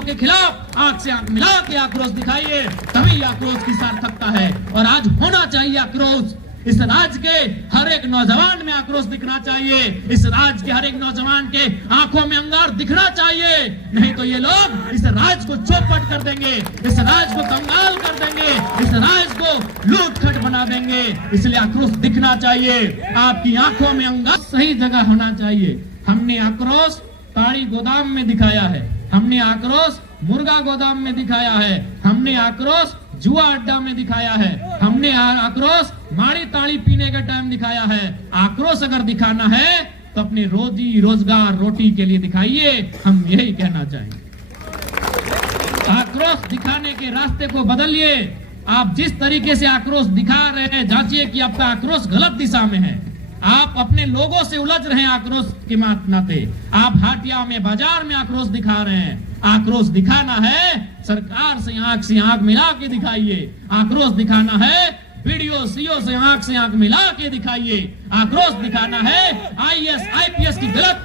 कार्यों के खिलाफ आंख से आंख मिला के आक्रोश दिखाइए, तभी आक्रोश की सार्थकता है। और आज होना चाहिए आक्रोश। इस राज्य के हर एक नौजवान में आक्रोश दिखना चाहिए, इस राज्य के हर एक नौजवान के आंखों में अंगार दिखना चाहिए। नहीं तो ये लोग इस राज्य को चौपट कर देंगे, इस राज्य को कंगाल कर देंगे, इस राज्य को लूट खट बना देंगे। इसलिए आक्रोश दिखना चाहिए, आपकी आंखों में अंगार सही जगह होना चाहिए। हमने आक्रोश ताड़ी गोदाम में दिखाया है, हमने आक्रोश मुर्गा गोदाम में दिखाया है, हमने आक्रोश जुआ अड्डा में दिखाया है, हमने आक्रोश माड़ी ताड़ी पीने का टाइम दिखाया है। आक्रोश अगर दिखाना है तो अपने रोजी रोजगार रोटी के लिए दिखाइए, हम यही कहना चाहेंगे। आक्रोश दिखाने के रास्ते को बदलिए। आप जिस तरीके से आक्रोश दिखा रहे हैं, जांचिए कि आपका आक्रोश गलत दिशा में है। आप अपने लोगों से उलझ रहे हैं आक्रोश के नाते। आप हाटिया में बाजार में आक्रोश दिखा रहे हैं। आक्रोश दिखाना है सरकार से आंख मिला के दिखाइए। आक्रोश दिखाना है वीडियो सीओ से आंख मिला के दिखाइए। आक्रोश दिखाना है आईएएस आईपीएस की गलत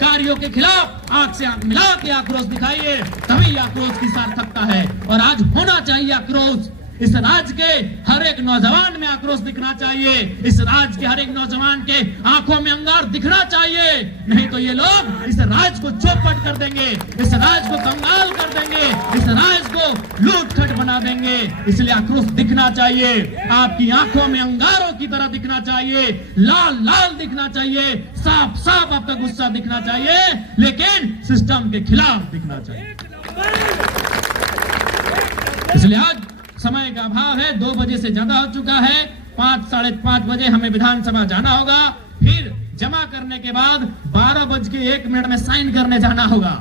कार्यों के खिलाफ आंख से आंख मिला के आक्रोश दिखाइए, तभी आक्रोश की सार्थकता है। और आज होना चाहिए आक्रोश। इस राज्य के हर एक नौजवान में आक्रोश दिखना चाहिए, इस राज्य के हर एक नौजवान के आंखों में अंगार दिखना चाहिए। नहीं तो ये लोग इस राज्य को चौपट कर देंगे, इस राज्य को कंगाल कर देंगे, इस राज्य को लूट खट बना देंगे। इसलिए आक्रोश दिखना चाहिए, आपकी आंखों में अंगारों की तरह दिखना चाहिए, लाल लाल दिखना चाहिए, साफ साफ आपका गुस्सा दिखना चाहिए, लेकिन सिस्टम के खिलाफ दिखना चाहिए। इसलिए आज समय का अभाव है, 2 बजे से ज्यादा हो चुका है। 5 साढ़े 5 बजे हमें विधानसभा जाना होगा, फिर जमा करने के बाद 12:01 में साइन करने जाना होगा।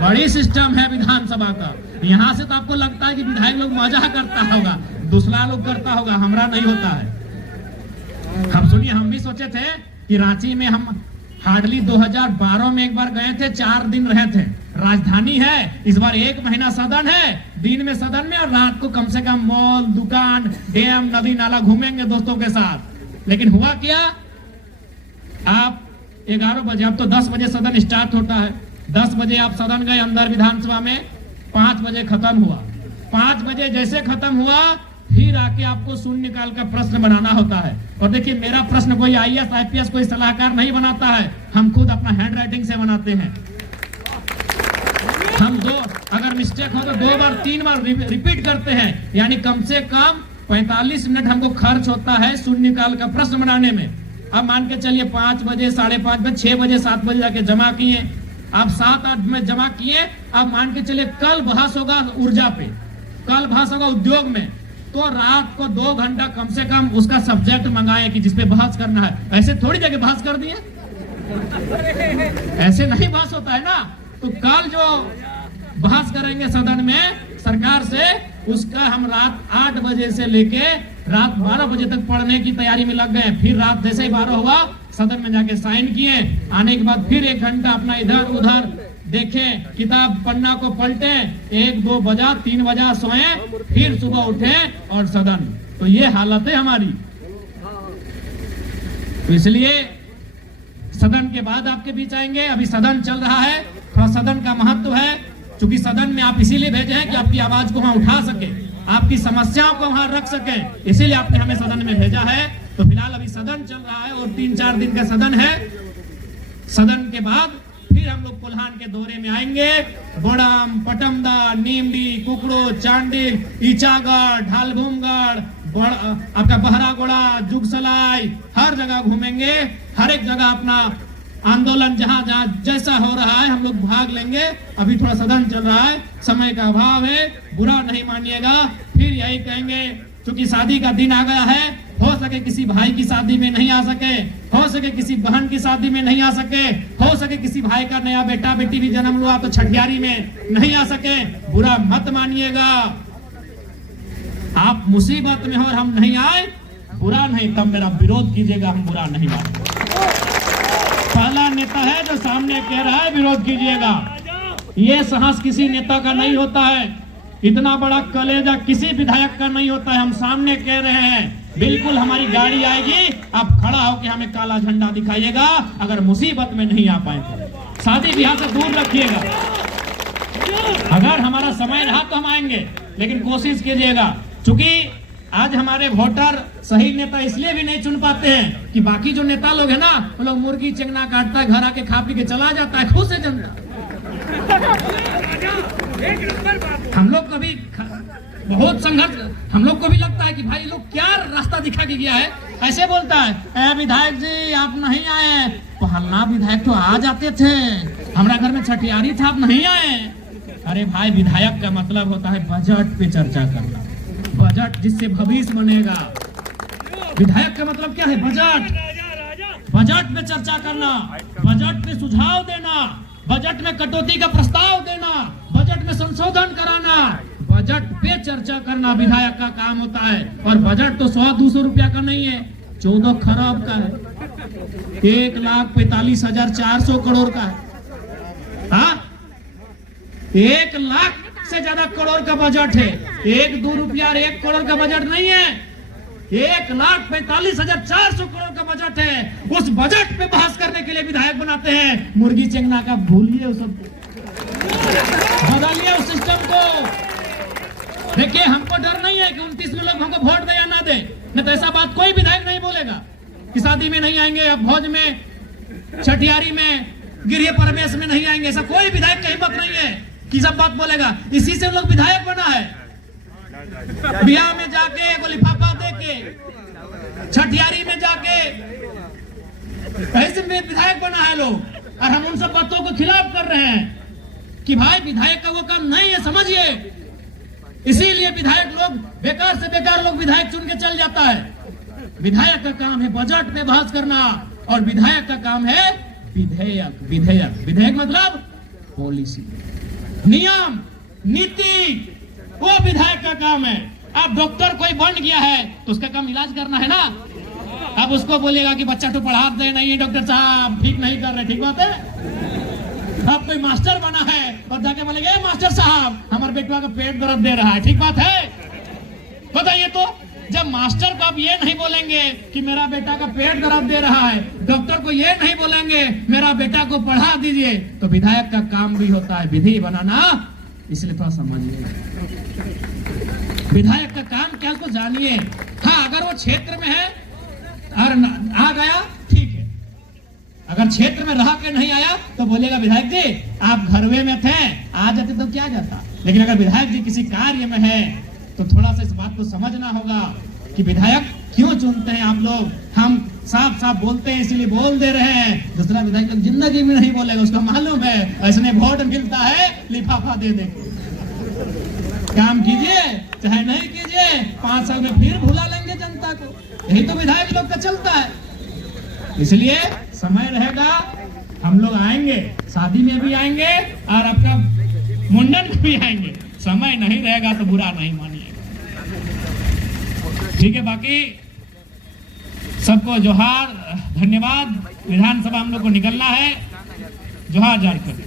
बड़ी सिस्टम है विधानसभा का। यहाँ से तो आपको लगता है कि विधायक लोग मजा करता होगा, दूसरा लोग करता होगा, हमारा नहीं होता है। हम सुनिए, हम भी सोचे थे कि रांची में हम हार्डली 2012 में एक बार गए थे, 4 दिन रहे थे। राजधानी है, इस बार 1 महीना सदन है, दिन में सदन में और रात को कम से कम मॉल, दुकान, डैम, नदी नाला घूमेंगे दोस्तों के साथ। लेकिन हुआ क्या, आप 11 बजे, अब तो 10 बजे सदन स्टार्ट होता है, 10 बजे आप सदन गए अंदर विधानसभा में, 5 बजे खत्म हुआ। 5 बजे जैसे खत्म हुआ, फिर आके आपको शून्यकाल का प्रश्न बनाना होता है। और देखिए, मेरा प्रश्न कोई आईएएस आईपीएस कोई सलाहकार नहीं बनाता है, हम खुद अपना हैंड राइटिंग से बनाते हैं। हम अगर मिस्टेक हो तो 2 बार 3 बार रिपीट करते हैं, यानी कम से कम 45 मिनट हमको खर्च होता है शून्यकाल का प्रश्न बनाने में। अब मान के चलिए 5 बजे, 5:30 बजे, 6 बजे, 7 बजे जाके जमा किए, आप 7-8 में जमा किए। अब मान के चलिए कल बहस होगा ऊर्जा पे, कल बहस होगा उद्योग में, तो रात को 2 घंटा कम से कम उसका सब्जेक्ट मंगाए कि जिसपे बहस करना है। ऐसे थोड़ी जगह बहस कर दिए, ऐसे नहीं बहस होता है ना। तो कल जो बहस करेंगे सदन में सरकार से, उसका हम रात 8 बजे से लेके रात 12 बजे तक पढ़ने की तैयारी में लग गए। फिर रात जैसे ही 12 हुआ, सदन में जाके साइन किए, आने के बाद फिर 1 घंटा अपना इधर उधर देखें, किताब पन्ना को पलटे, 1-2 बजा, 3 बजा सोए, फिर सुबह उठे और सदन। तो ये हालत है हमारी। तो इसलिए सदन के बाद आपके बीच आएंगे। अभी सदन चल रहा है, थोड़ा सदन का महत्व है, क्योंकि सदन में आप इसीलिए भेजे हैं कि आपकी आवाज को वहां उठा सके, आपकी समस्याओं को वहां रख सके, इसीलिए आपने हमें सदन में भेजा है। तो फिलहाल अभी सदन चल रहा है और 3-4 दिन का सदन है। सदन के बाद फिर हम लोग कोल्हान के दौरे में आएंगे। गोड़म, पटमदा, नीमडी, कुकड़ो, चांडिल, ईचागढ़, ढालभूमगढ़, आपका बहरागोड़ा, जुगसलाई, हर जगह घूमेंगे। हर एक जगह अपना आंदोलन जहां जहां जैसा हो रहा है हम लोग भाग लेंगे। अभी थोड़ा सदन चल रहा है, समय का अभाव है, बुरा नहीं मानिएगा। फिर यही कहेंगे, क्योंकि शादी का दिन आ गया है, हो सके किसी भाई की शादी में नहीं आ सके, हो सके किसी बहन की शादी में नहीं आ सके, हो सके किसी भाई का नया बेटा बेटी भी जन्म हुआ तो छठियारी में नहीं आ सके, बुरा मत मानिएगा। आप मुसीबत में हो और हम नहीं आए, बुरा नहीं, तब मेरा विरोध कीजिएगा, हम बुरा नहीं मानेंगे। पहला नेता है जो सामने कह रहा है विरोध कीजिएगा, ये साहस किसी नेता का नहीं होता है, इतना बड़ा कलेजा किसी विधायक का नहीं होता है। हम सामने कह रहे हैं, बिल्कुल हमारी गाड़ी आएगी, आप खड़ा होकर हमें काला झंडा दिखाइएगा। अगर मुसीबत में नहीं आ पाए तो शादी ब्याह से दूर रखिएगा। अगर हमारा समय रहा तो हम आएंगे, लेकिन कोशिश कीजिएगा। चूंकि आज हमारे वोटर सही नेता इसलिए भी नहीं चुन पाते हैं कि बाकी जो नेता लोग है ना, वो लोग मुर्गी चिंगना काटता है, घर आके खा पी के चला जाता है, खुश है जनता। हम लोग कभी बहुत संघर्ष, हम लोग को भी लगता है कि भाई लोग क्या रास्ता दिखा के गया है। ऐसे बोलता है, विधायक जी आप नहीं आए, पहला विधायक तो आ जाते थे, हमारा घर में छठियारी था, आप नहीं आए। अरे भाई, विधायक का मतलब होता है बजट पे चर्चा करना, बजट जिससे भविष्य बनेगा। विधायक का मतलब क्या है? बजट, बजट में चर्चा करना, बजट में सुझाव देना, बजट में कटौती का प्रस्ताव देना, बजट में संशोधन कराना, बजट पे चर्चा करना विधायक का काम होता है। और बजट तो 100-200 रुपया का नहीं है, 14 खरब का है, 1,45,400 करोड़ का है। 1 लाख से ज्यादा करोड़ का बजट है। 1-2 रुपया 1 करोड़ का बजट नहीं है, 1,45,400 करोड़ का बजट है। उस बजट पे बहस करने के लिए विधायक बनाते हैं। मुर्गी चेंगना का भूलिए, उस बदलिए उस सिस्टम को। देखिए, हमको डर नहीं है कि 29 में लोग हमको वोट दे या ना दे, नहीं तो ऐसा बात कोई विधायक नहीं बोलेगा कि शादी में नहीं आएंगे, अब भोज में, छठियारी में, गृह प्रवेश में नहीं आएंगे। ऐसा कोई विधायक की हिम्मत नहीं है कि सब बात बोलेगा। इसी से लोग विधायक बना है। बिहार में जाके एगो लिफाफा दे के, छठियारी में जाके ऐसे विधायक बना है लोग। और हम उन सब बातों को खिलाफ कर रहे हैं कि भाई विधायक का वो काम नहीं है, समझिए। इसीलिए विधायक लोग, बेकार से बेकार लोग विधायक चुन के चल जाता है। विधायक का काम है बजट में बहस करना, और विधायक का काम है विधेयक। विधेयक, विधेयक मतलब पॉलिसी, नियम, नीति, वो विधायक का काम है। अब डॉक्टर कोई बन गया है तो उसका काम इलाज करना है ना। अब उसको बोलेगा कि बच्चा तो पढ़ा दे, नहीं डॉक्टर साहब ठीक नहीं कर रहे, ठीक बात है। अब कोई मास्टर बना है और जाके बोलेंगे मास्टर साहब हमारे बेटवा का पेट दर्द दे रहा है, ठीक बात है। बताइए तो, जब मास्टर को आप ये नहीं बोलेंगे कि मेरा बेटा का पेट दर्द दे रहा है, डॉक्टर को ये नहीं बोलेंगे मेरा बेटा को पढ़ा दीजिए, तो विधायक का काम भी होता है विधि बनाना। इसलिए थोड़ा समझिए विधायक का काम क्या, उसको जानिए। हाँ, अगर वो क्षेत्र में है और आ गया ठीक है, अगर क्षेत्र में रह के नहीं आया तो बोलेगा विधायक जी आप घरवे में थे, आ जाते तो क्या जाता। लेकिन अगर विधायक जी किसी कार्य में है तो थोड़ा सा इस बात को समझना होगा कि विधायक क्यों चुनते हैं आप लोग। हम साफ साफ बोलते हैं इसीलिए बोल दे रहे हैं, दूसरा विधायक लोग जिंदगी में नहीं बोलेगा, उसको मालूम है ऐसने वोट मिलता है लिफाफा दे दे। काम कीजिए चाहे नहीं कीजिए, 5 साल में फिर भुला लेंगे जनता को। यही तो विधायक लोग का चलता है। इसलिए समय रहेगा, हम लोग आएंगे, शादी में भी आएंगे और आपका मुंडन में भी आएंगे। समय नहीं रहेगा तो बुरा नहीं मानिएगा, ठीक है। बाकी सबको जोहार, धन्यवाद। विधानसभा हम लोग को निकलना है। जोहार झारखंड।